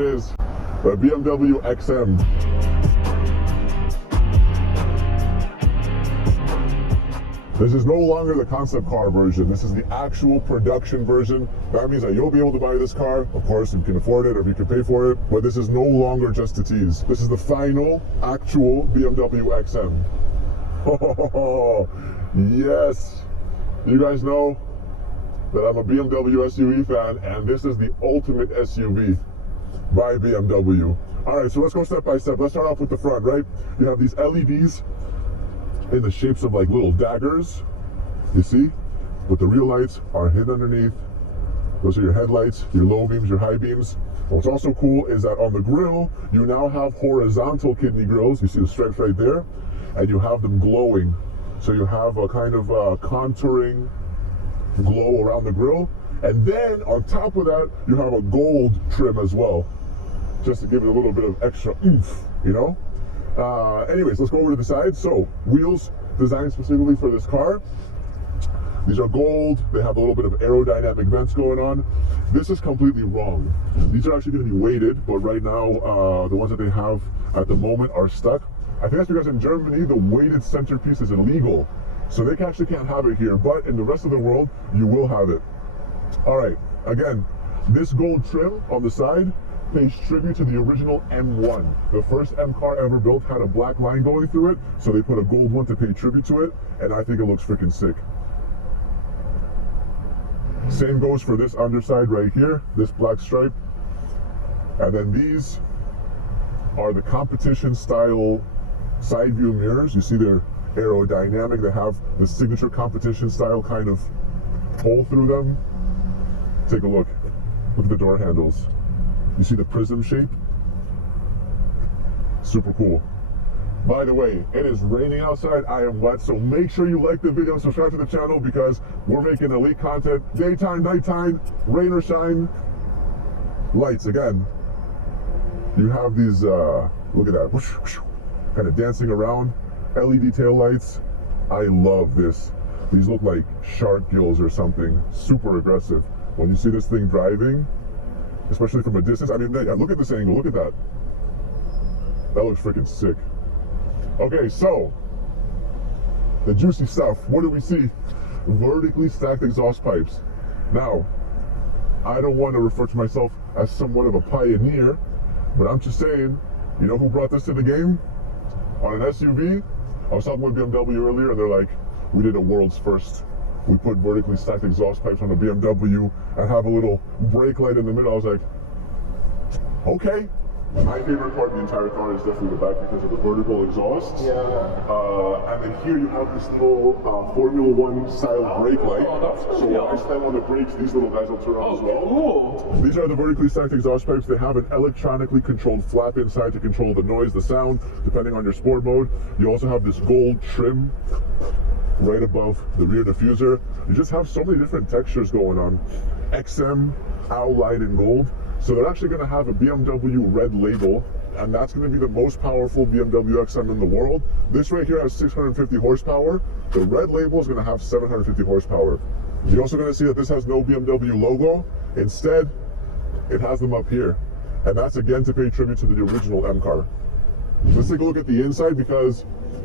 it is, the BMW XM. This is no longer the concept car version. This is the actual production version. That means that you'll be able to buy this car, of course, if you can afford it or if you can pay for it, but this is no longer just a tease. This is the final, actual BMW XM. Oh, yes. You guys know that I'm a BMW SUV fan, and this is the ultimate SUV by BMW. All right, so let's go step by step. Let's start off with the front, right? You have these LEDs in the shapes of like little daggers, you see? But the real lights are hidden underneath. Those are your headlights, your low beams, your high beams. What's also cool is that on the grille, you now have horizontal kidney grills. You see the stripes right there? And you have them glowing. So you have a kind of contouring glow around the grille. And then on top of that, you have a gold trim as well, just to give it a little bit of extra oomph, you know? Anyways, let's go over to the side. So, wheels designed specifically for this car. These are gold. They have a little bit of aerodynamic vents going on. This is completely wrong. These are actually going to be weighted, but right now, the ones that they have at the moment are stuck. I think that's because in Germany, the weighted centerpiece is illegal. So they actually can't have it here, but in the rest of the world, you will have it. All right, again, this gold trim on the side pays tribute to the original M1. The first M car ever built had a black line going through it, so they put a gold one to pay tribute to it, and I think it looks freaking sick. Same goes for this underside right here, this black stripe. And then these are the competition style side view mirrors. You see they're aerodynamic. They have the signature competition style kind of hole through them. Take a look. Look at the door handles. You see the prism shape? Super cool. By the way, it is raining outside. I am wet, so make sure you like the video and subscribe to the channel because we're making elite content. Daytime, nighttime, rain or shine. Lights, again. You have these, look at that, whoosh, whoosh, kind of dancing around. LED tail lights. I love this. These look like shark gills or something. Super aggressive. When you see this thing driving, especially from a distance, I mean, look at this angle, look at that. That looks freaking sick. Okay, so, the juicy stuff, what do we see? Vertically stacked exhaust pipes. Now, I don't want to refer to myself as somewhat of a pioneer, but I'm just saying, you know who brought this to the game? On an SUV, I was talking with BMW earlier, and they're like, we did a world's first. We put vertically stacked exhaust pipes on a BMW and have a little brake light in the middle. I was like, okay. My favorite part of the entire car is definitely the back because of the vertical exhaust. Yeah. And then here you have this little Formula One style brake light. So when I stand on the brakes, these little guys will turn on as well. Cool. These are the vertically stacked exhaust pipes. They have an electronically controlled flap inside to control the noise, the sound, depending on your sport mode. You also have this gold trim right above the rear diffuser. You just have so many different textures going on. XM, owl light, and gold. So they're actually going to have a BMW red label, and that's going to be the most powerful BMW XM in the world. This right here has 650 horsepower. The red label is going to have 750 horsepower. You're also going to see that this has no BMW logo. Instead, it has them up here. And that's again to pay tribute to the original M car. Let's take a look at the inside, because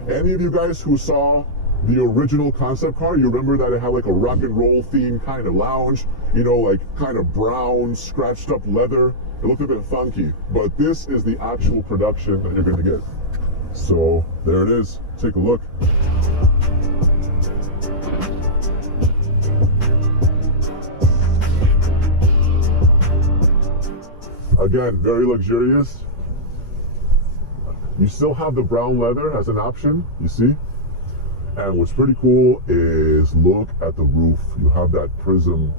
any of you guys who saw the original concept car, you remember that it had like a rock and roll theme kind of lounge, you know, like kind of brown, scratched up leather. It looked a bit funky, but this is the actual production that you're going to get. So there it is. Take a look. Again, very luxurious. You still have the brown leather as an option, you see? And what's pretty cool is look at the roof. You have that prism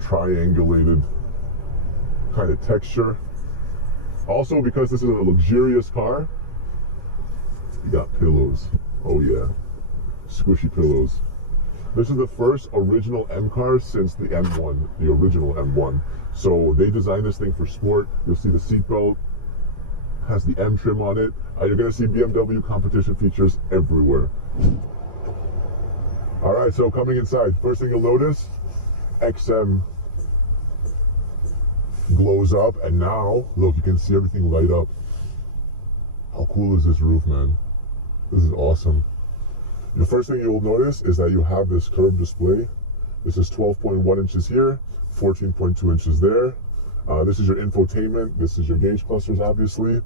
triangulated kind of texture. Also, because this is a luxurious car, you got pillows. Oh yeah, squishy pillows. This is the first original M car since the M1, the original M1. So they designed this thing for sport. You'll see the seatbelt has the M trim on it. You're gonna see BMW competition features everywhere. All right, so coming inside, first thing you'll notice, XM. glows up, and now look, you can see everything light up. How cool is this roof, man? This is awesome. The first thing you'll notice is that you have this curved display. This is 12.1 inches here, 14.2 inches there. This is your infotainment. This is your gauge clusters, obviously.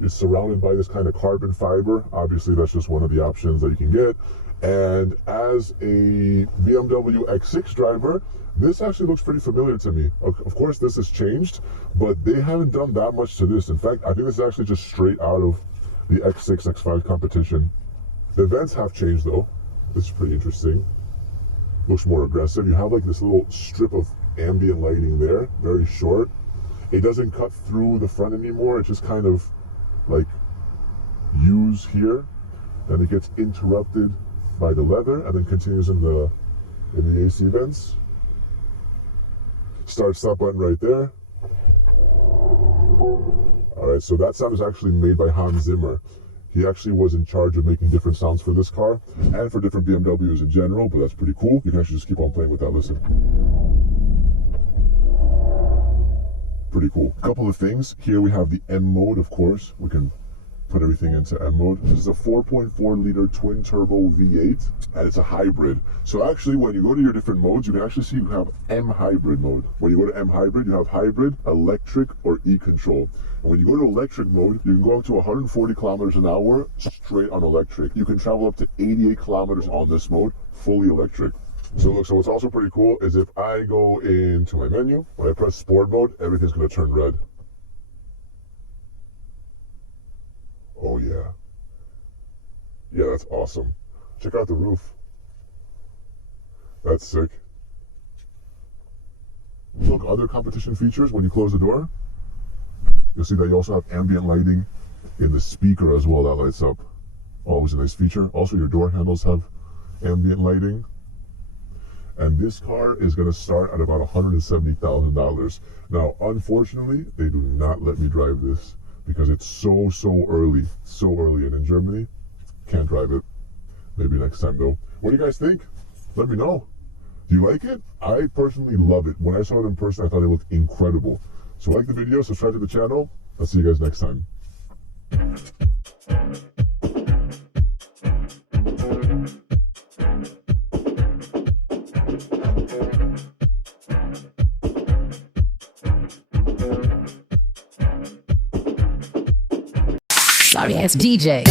It's surrounded by this kind of carbon fiber. Obviously, that's just one of the options that you can get. And as a BMW X6 driver, this actually looks pretty familiar to me. Of course, this has changed, but they haven't done that much to this. In fact, I think this is actually just straight out of the X6, X5 competition. The vents have changed though. This is pretty interesting. Looks more aggressive. You have like this little strip of ambient lighting there, very short. It doesn't cut through the front anymore. It just kind of like U's here. Then it gets interrupted by the leather and then continues in the AC vents. Start stop button right there. All right, so that sound is actually made by Hans Zimmer. He actually was in charge of making different sounds for this car and for different BMWs in general, but that's pretty cool. You can actually just keep on playing with that. Listen. Pretty cool. A couple of things. Here we have the M mode, of course. We can put everything into M mode. This is a 4.4 liter twin turbo V8 and it's a hybrid. So actually when you go to your different modes, you can actually see you have M hybrid mode. When you go to M hybrid, you have hybrid, electric, or e-control. And when you go to electric mode, you can go up to 140 kilometers an hour straight on electric. You can travel up to 88 kilometers on this mode, fully electric. So look, so what's also pretty cool is if I go into my menu, when I press sport mode, everything's gonna turn red. Oh yeah. Yeah, that's awesome. Check out the roof. That's sick. Look, other competition features, when you close the door, you'll see that you also have ambient lighting in the speaker as well that lights up. Always a nice feature. Also, your door handles have ambient lighting. And this car is going to start at about $170,000. Now, unfortunately, they do not let me drive this because it's so early. And in Germany, can't drive it. Maybe next time though. What do you guys think? Let me know. Do you like it? I personally love it. When I saw it in person, I thought it looked incredible. So like the video, subscribe to the channel. I'll see you guys next time. Sorry ass DJ.